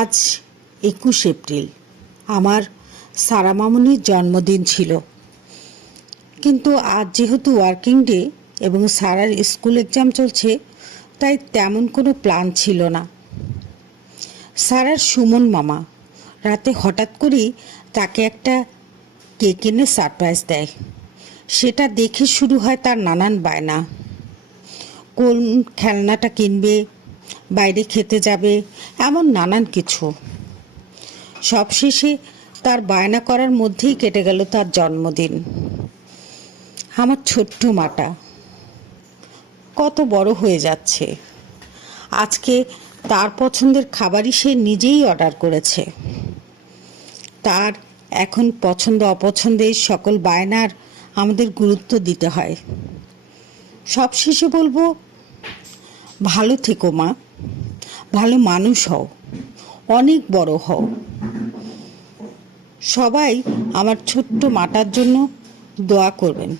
আজ 21 এপ্রিল আমার সারা মামুনির জন্মদিন ছিল, কিন্তু আজ যেহেতু ওয়ার্কিং ডে এবং সারার স্কুল এক্সাম চলছে, তাই তেমন কোনো প্ল্যান ছিল না। সারার সুমন মামা রাতে হঠাৎ করেই তাকে একটা কেক এনে সারপ্রাইজ দেয়। সেটা দেখে শুরু হয় তার নানান বায়না। কোন খেলনাটা কিনবে, বাইরে খেতে যাবে, এমন নানান কিছু। সবশেষে তার বায়না করার মধ্যেই কেটে গেল তার জন্মদিন। আমার ছোট্ট মাটা কত বড় হয়ে যাচ্ছে। আজকে তার পছন্দের খাবারই সে নিজেই অর্ডার করেছে। তার এখন পছন্দ অপছন্দের সকল বায়নার আমাদের গুরুত্ব দিতে হয়। সবশেষে বলবো, ভালো থেকো মা, ভালো মানুষ হও, অনেক বড় হও। সবাই আমার ছোট্ট মাটার জন্য দোয়া করবেন।